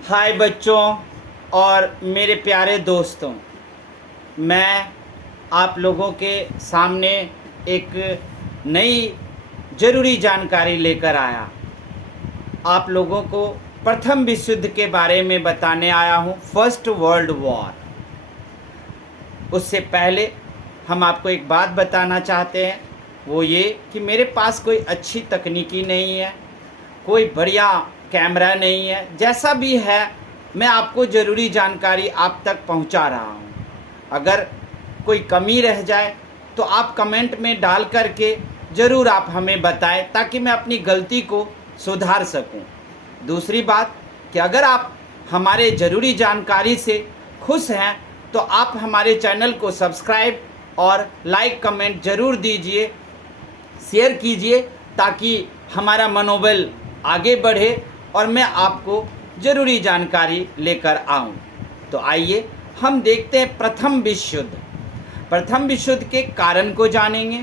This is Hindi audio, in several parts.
हाय बच्चों और मेरे प्यारे दोस्तों, मैं आप लोगों के सामने एक नई ज़रूरी जानकारी लेकर आया। आप लोगों को प्रथम विश्व युद्ध के बारे में बताने आया हूँ, फर्स्ट वर्ल्ड वॉर। उससे पहले हम आपको एक बात बताना चाहते हैं, वो ये कि मेरे पास कोई अच्छी तकनीकी नहीं है, कोई बढ़िया कैमरा नहीं है। जैसा भी है मैं आपको ज़रूरी जानकारी आप तक पहुंचा रहा हूं। अगर कोई कमी रह जाए तो आप कमेंट में डाल करके ज़रूर आप हमें बताएं, ताकि मैं अपनी गलती को सुधार सकूं। दूसरी बात कि अगर आप हमारे ज़रूरी जानकारी से खुश हैं तो आप हमारे चैनल को सब्सक्राइब और लाइक कमेंट ज़रूर दीजिए, शेयर कीजिए, ताकि हमारा मनोबल आगे बढ़े और मैं आपको ज़रूरी जानकारी लेकर आऊं। तो आइए हम देखते हैं प्रथम विश्व युद्ध। प्रथम विश्व युद्ध के कारण को जानेंगे,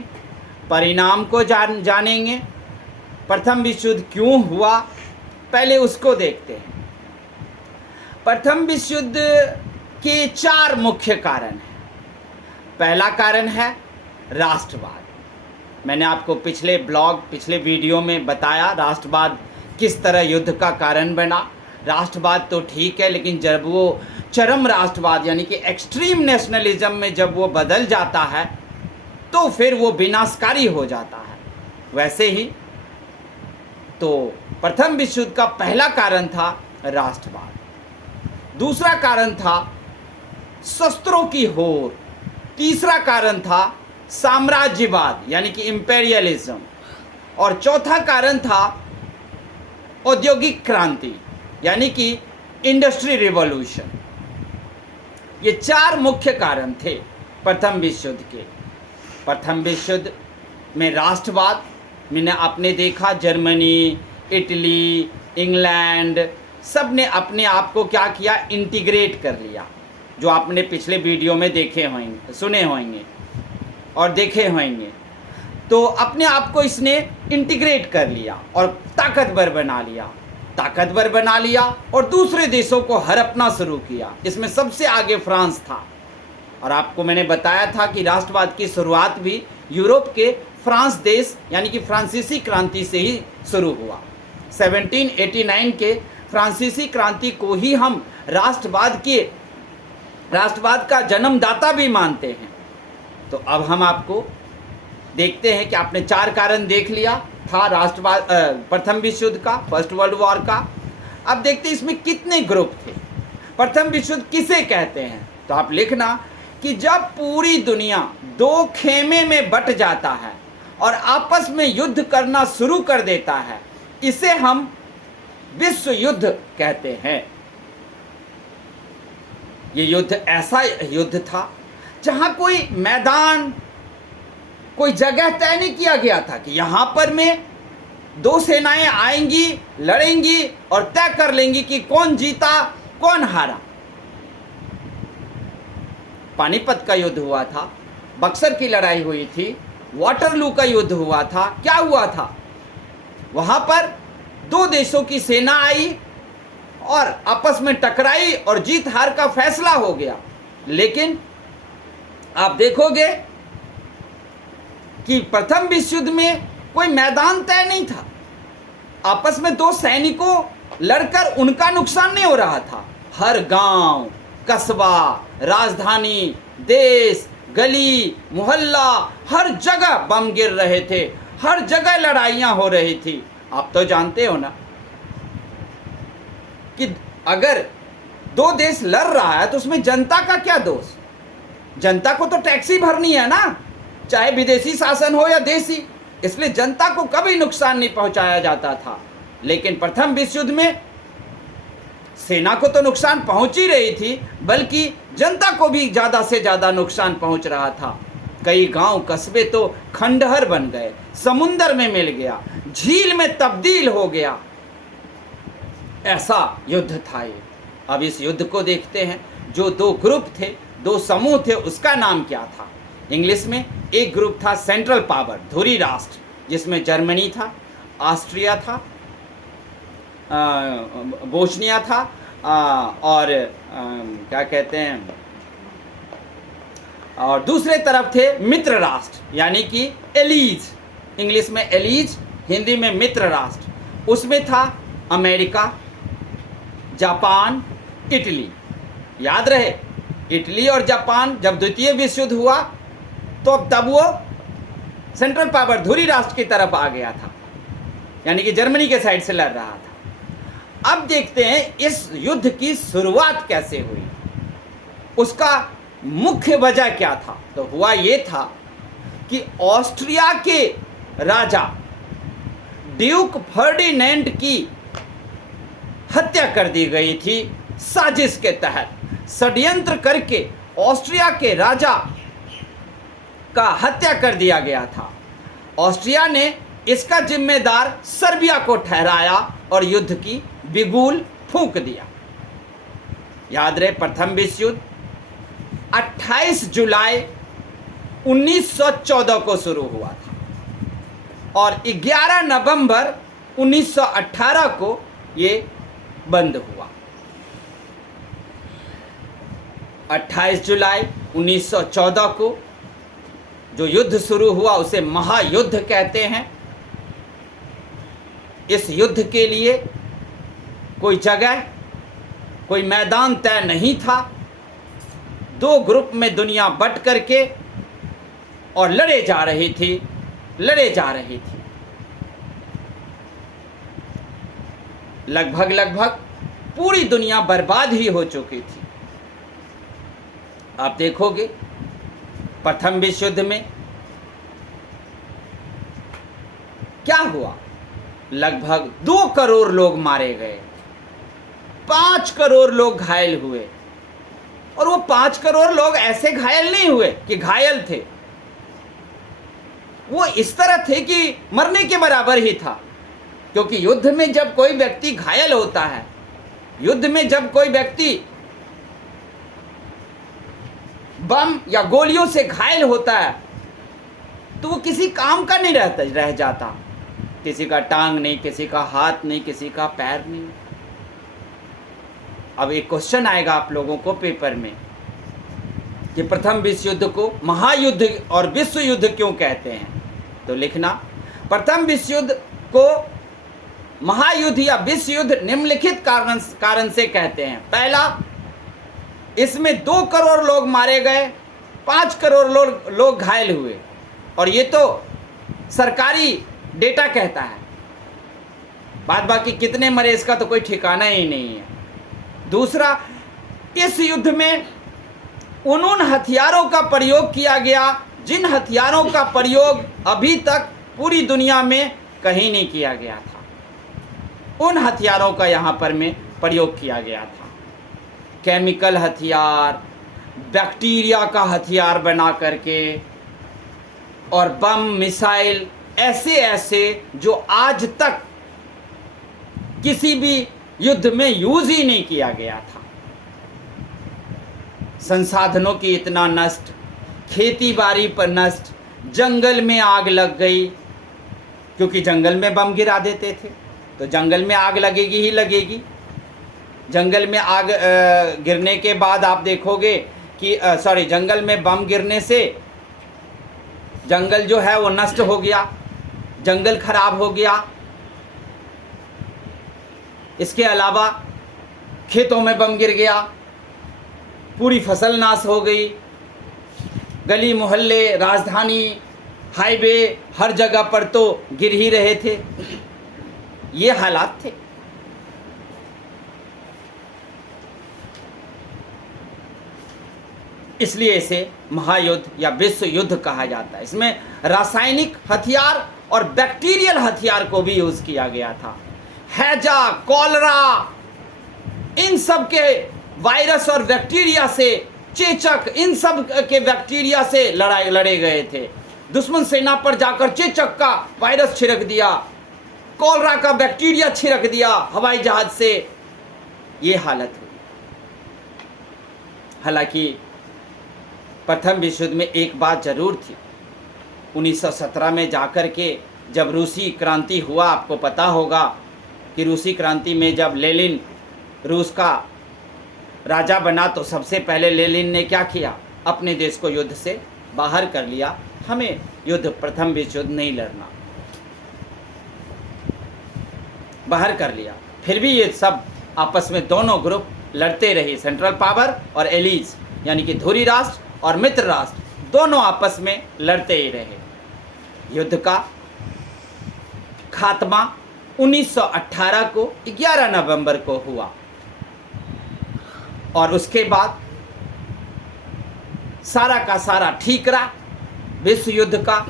परिणाम को जानेंगे, प्रथम विश्व युद्ध क्यों हुआ, पहले उसको देखते हैं। प्रथम विश्व युद्ध के 4 मुख्य कारण हैं। पहला कारण है राष्ट्रवाद। मैंने आपको पिछले वीडियो में बताया राष्ट्रवाद किस तरह युद्ध का कारण बना। राष्ट्रवाद तो ठीक है, लेकिन जब वो चरम राष्ट्रवाद यानी कि एक्सट्रीम नेशनलिज्म में जब वो बदल जाता है तो फिर वो विनाशकारी हो जाता है। वैसे ही तो प्रथम विश्व युद्ध का पहला कारण था राष्ट्रवाद। दूसरा कारण था शस्त्रों की होड़। तीसरा कारण था साम्राज्यवाद यानी कि इंपेरियलिज्म। और चौथा कारण था औद्योगिक क्रांति यानी कि इंडस्ट्री रिवॉल्यूशन। ये 4 मुख्य कारण थे प्रथम विश्व युद्ध के। प्रथम विश्व युद्ध में राष्ट्रवाद मैंने आपने देखा, जर्मनी, इटली, इंग्लैंड सब ने अपने आप को क्या किया, इंटीग्रेट कर लिया। जो आपने पिछले वीडियो में देखे होंगे, सुने होंगे और देखे होंगे, तो अपने आप को इसने इंटीग्रेट कर लिया और ताकतवर बना लिया और दूसरे देशों को हड़पना शुरू किया। इसमें सबसे आगे फ्रांस था। और आपको मैंने बताया था कि राष्ट्रवाद की शुरुआत भी यूरोप के फ्रांस देश यानी कि फ्रांसीसी क्रांति से ही शुरू हुआ। 1789 के फ्रांसीसी क्रांति को ही हम राष्ट्रवाद का जन्मदाता भी मानते हैं। तो अब हम आपको देखते हैं कि आपने 4 कारण देख लिया था राष्ट्रवाद प्रथम विश्व युद्ध का, फर्स्ट वर्ल्ड वॉर का। अब देखते हैं इसमें कितने ग्रुप थे। प्रथम विश्व युद्ध किसे कहते हैं, तो आप लिखना कि जब पूरी दुनिया 2 खेमे में बट जाता है और आपस में युद्ध करना शुरू कर देता है, इसे हम विश्व युद्ध कहते हैं। ये युद्ध ऐसा युद्ध था जहां कोई मैदान, कोई जगह तय नहीं किया गया था कि यहां पर में 2 सेनाएं आएंगी, लड़ेंगी और तय कर लेंगी कि कौन जीता कौन हारा। पानीपत का युद्ध हुआ था, बक्सर की लड़ाई हुई थी, वाटरलू का युद्ध हुआ था। क्या हुआ था, वहां पर 2 देशों की सेना आई और आपस में टकराई और जीत हार का फैसला हो गया। लेकिन आप देखोगे कि प्रथम विश्व युद्ध में कोई मैदान तय नहीं था। आपस में 2 सैनिकों लड़कर उनका नुकसान नहीं हो रहा था। हर गांव, कस्बा, राजधानी, देश, गली, मोहल्ला, हर जगह बम गिर रहे थे, हर जगह लड़ाइयां हो रही थी। आप तो जानते हो ना कि अगर 2 देश लड़ रहा है तो उसमें जनता का क्या दोष। जनता को तो टैक्स ही भरनी है ना, चाहे विदेशी शासन हो या देसी। इसलिए जनता को कभी नुकसान नहीं पहुंचाया जाता था। लेकिन प्रथम विश्व युद्ध में सेना को तो नुकसान पहुंच ही रही थी, बल्कि जनता को भी ज़्यादा से ज़्यादा नुकसान पहुंच रहा था। कई गांव कस्बे तो खंडहर बन गए, समुंदर में मिल गया, झील में तब्दील हो गया। ऐसा युद्ध था ये। अब इस युद्ध को देखते हैं। जो 2 ग्रुप थे, 2 समूह थे, उसका नाम क्या था। इंग्लिश में एक ग्रुप था सेंट्रल पावर, धुरी राष्ट्र, जिसमें जर्मनी था, ऑस्ट्रिया था, बोस्निया था और क्या कहते हैं, और दूसरे तरफ थे मित्र राष्ट्र, यानी कि एलीज, इंग्लिश में एलीज, हिंदी में मित्र राष्ट्र। उसमें था अमेरिका, जापान, इटली। याद रहे, इटली और जापान जब द्वितीय विश्व युद्ध हुआ तो तब वो सेंट्रल पावर धुरी राष्ट्र की तरफ आ गया था, यानी कि जर्मनी के साइड से लड़ रहा था। अब देखते हैं इस युद्ध की शुरुआत कैसे हुई, उसका मुख्य वजह क्या था। तो हुआ ये था कि ऑस्ट्रिया के राजा ड्यूक फर्डिनेंड की हत्या कर दी गई थी साजिश के तहत। षड्यंत्र करके ऑस्ट्रिया के राजा का हत्या कर दिया गया था। ऑस्ट्रिया ने इसका जिम्मेदार सर्बिया को ठहराया और युद्ध की बिगुल फूंक दिया। याद रहे, प्रथम विश्व युद्ध 28 जुलाई 1914 को शुरू हुआ था और 11 नवंबर 1918 को ये बंद हुआ। 28 जुलाई 1914 को जो युद्ध शुरू हुआ उसे महायुद्ध कहते हैं। इस युद्ध के लिए कोई जगह, कोई मैदान तय नहीं था। दो ग्रुप में दुनिया बट करके और लड़े जा रही थी। लगभग पूरी दुनिया बर्बाद ही हो चुकी थी। आप देखोगे प्रथम विश्व युद्ध में क्या हुआ, लगभग 2 करोड़ लोग मारे गए, 5 करोड़ लोग घायल हुए। और वो 5 करोड़ लोग ऐसे घायल नहीं हुए कि घायल थे, वो इस तरह थे कि मरने के बराबर ही था। क्योंकि युद्ध में जब कोई व्यक्ति घायल होता है, युद्ध में जब कोई व्यक्ति बम या गोलियों से घायल होता है तो वो किसी काम का नहीं रह जाता। किसी का टांग नहीं, किसी का हाथ नहीं, किसी का पैर नहीं। अब एक क्वेश्चन आएगा आप लोगों को पेपर में कि प्रथम विश्व युद्ध को महायुद्ध और विश्व युद्ध क्यों कहते हैं, तो लिखना प्रथम विश्व युद्ध को महायुद्ध या विश्व युद्ध निम्नलिखित कारण से कहते हैं। पहला, इसमें 2 करोड़ लोग मारे गए, 5 करोड़ लोग घायल हुए, और ये तो सरकारी डेटा कहता है। बाद बाकी कितने मरे इसका तो कोई ठिकाना ही नहीं है। दूसरा, इस युद्ध में उन हथियारों का प्रयोग किया गया जिन हथियारों का प्रयोग अभी तक पूरी दुनिया में कहीं नहीं किया गया था। उन हथियारों का यहाँ पर में प्रयोग किया गया था। केमिकल हथियार, बैक्टीरिया का हथियार बना करके, और बम, मिसाइल, ऐसे जो आज तक किसी भी युद्ध में यूज ही नहीं किया गया था। संसाधनों की इतना नष्ट, खेती बाड़ी पर नष्ट, जंगल में आग लग गई, क्योंकि जंगल में बम गिरा देते थे तो जंगल में आग लगेगी ही लगेगी। जंगल में आग गिरने के बाद आप देखोगे कि जंगल में बम गिरने से जंगल जो है वो नष्ट हो गया, जंगल खराब हो गया। इसके अलावा खेतों में बम गिर गया, पूरी फसल नाश हो गई। गली मोहल्ले, राजधानी, हाईवे, हर जगह पर तो गिर ही रहे थे। ये हालात थे। इसलिए इसे महायुद्ध या विश्व युद्ध कहा जाता है। इसमें रासायनिक हथियार और बैक्टीरियल हथियार को भी यूज किया गया था। हैजा, कॉलरा, इन सब के वायरस और बैक्टीरिया से, चेचक, इन सब के बैक्टीरिया से लड़े गए थे। दुश्मन सेना पर जाकर चेचक का वायरस छिड़क दिया, कॉलरा का बैक्टीरिया छिड़क दिया हवाई जहाज से। ये हालत हुई। हालांकि प्रथम विश्व युद्ध में एक बात जरूर थी। 1917 में जाकर के जब रूसी क्रांति हुआ, आपको पता होगा कि रूसी क्रांति में जब लेनिन रूस का राजा बना तो सबसे पहले लेनिन ने क्या किया, अपने देश को युद्ध से बाहर कर लिया। हमें युद्ध, प्रथम विश्व युद्ध नहीं लड़ना, बाहर कर लिया। फिर भी ये सब आपस में दोनों ग्रुप लड़ते रहे, सेंट्रल पावर और एलीज यानी कि धुरी राष्ट्र और मित्र राष्ट्र, दोनों आपस में लड़ते ही रहे। युद्ध का खात्मा 1918 को 11 नवंबर को हुआ और उसके बाद सारा का सारा ठीकरा विश्व युद्ध का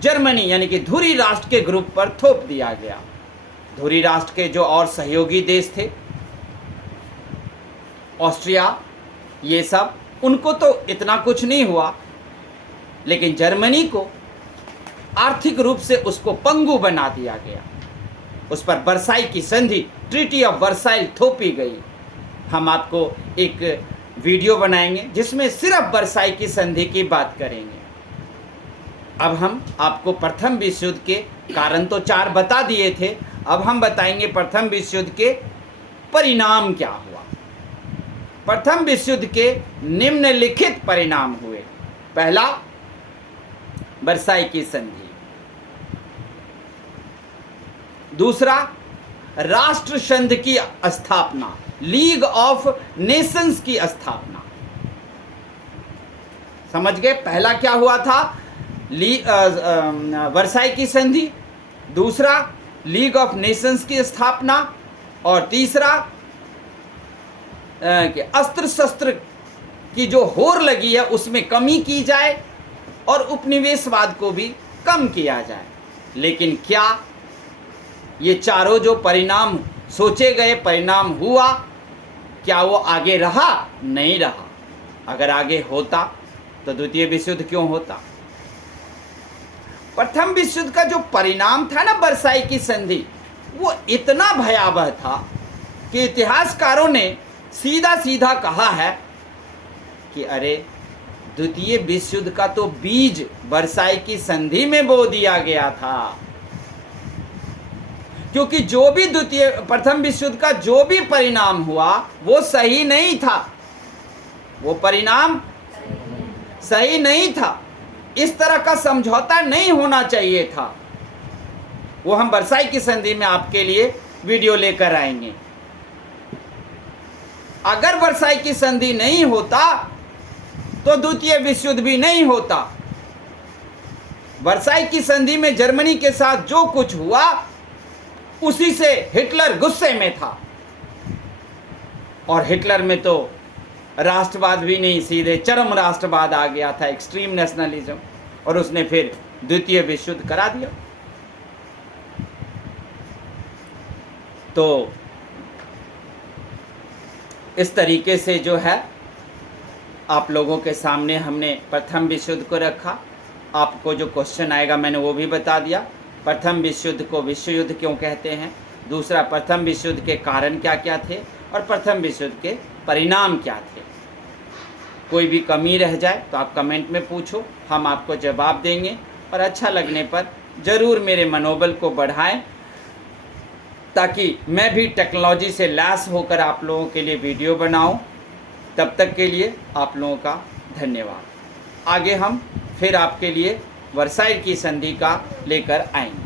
जर्मनी यानी कि धुरी राष्ट्र के ग्रुप पर थोप दिया गया। धुरी राष्ट्र के जो और सहयोगी देश थे, ऑस्ट्रिया, ये सब, उनको तो इतना कुछ नहीं हुआ, लेकिन जर्मनी को आर्थिक रूप से उसको पंगु बना दिया गया। उस पर वर्साई की संधि, ट्रीटी ऑफ वर्साइल थोपी गई। हम आपको एक वीडियो बनाएंगे जिसमें सिर्फ वर्साई की संधि की बात करेंगे। अब हम आपको प्रथम विश्व युद्ध के कारण तो 4 बता दिए थे, अब हम बताएंगे प्रथम विश्व युद्ध के परिणाम क्या हुआ। प्रथम विश्व युद्ध के निम्नलिखित परिणाम हुए। पहला, वर्साई की संधि। दूसरा, राष्ट्र संघ की स्थापना, लीग ऑफ नेशंस की स्थापना। समझ गए? पहला क्या हुआ था, वर्साई की संधि, दूसरा लीग ऑफ नेशंस की स्थापना, और तीसरा कि अस्त्र शस्त्र की जो होड़ लगी है उसमें कमी की जाए और उपनिवेशवाद को भी कम किया जाए। लेकिन क्या ये चारों जो परिणाम सोचे गए, परिणाम हुआ, क्या वो आगे रहा? नहीं रहा। अगर आगे होता तो द्वितीय विश्व युद्ध क्यों होता? प्रथम विश्व युद्ध का जो परिणाम था ना, वर्साई की संधि, वो इतना भयावह था कि इतिहासकारों ने सीधा सीधा कहा है कि अरे, द्वितीय विश्व युद्ध का तो बीज वर्साई की संधि में बो दिया गया था। क्योंकि जो भी प्रथम विश्व युद्ध का जो भी परिणाम हुआ वो सही नहीं था, वो परिणाम सही नहीं था। इस तरह का समझौता नहीं होना चाहिए था। वो हम वर्साई की संधि में आपके लिए वीडियो लेकर आएंगे। अगर वर्साई की संधि नहीं होता तो द्वितीय विश्व युद्ध भी नहीं होता। वर्साई की संधि में जर्मनी के साथ जो कुछ हुआ उसी से हिटलर गुस्से में था, और हिटलर में तो राष्ट्रवाद भी नहीं, सीधे चरम राष्ट्रवाद आ गया था, एक्सट्रीम नेशनलिज्म, और उसने फिर द्वितीय विश्व युद्ध करा दिया। तो इस तरीके से जो है आप लोगों के सामने हमने प्रथम विश्व युद्ध को रखा। आपको जो क्वेश्चन आएगा मैंने वो भी बता दिया। प्रथम विश्व युद्ध को विश्व युद्ध क्यों कहते हैं, दूसरा प्रथम विश्व युद्ध के कारण क्या क्या थे, और प्रथम विश्व युद्ध के परिणाम क्या थे। कोई भी कमी रह जाए तो आप कमेंट में पूछो, हम आपको जवाब देंगे, और अच्छा लगने पर ज़रूर मेरे मनोबल को बढ़ाएं, ताकि मैं भी टेक्नोलॉजी से लैस होकर आप लोगों के लिए वीडियो बनाऊं। तब तक के लिए आप लोगों का धन्यवाद। आगे हम फिर आपके लिए वर्साई की संधि का लेकर आएंगे।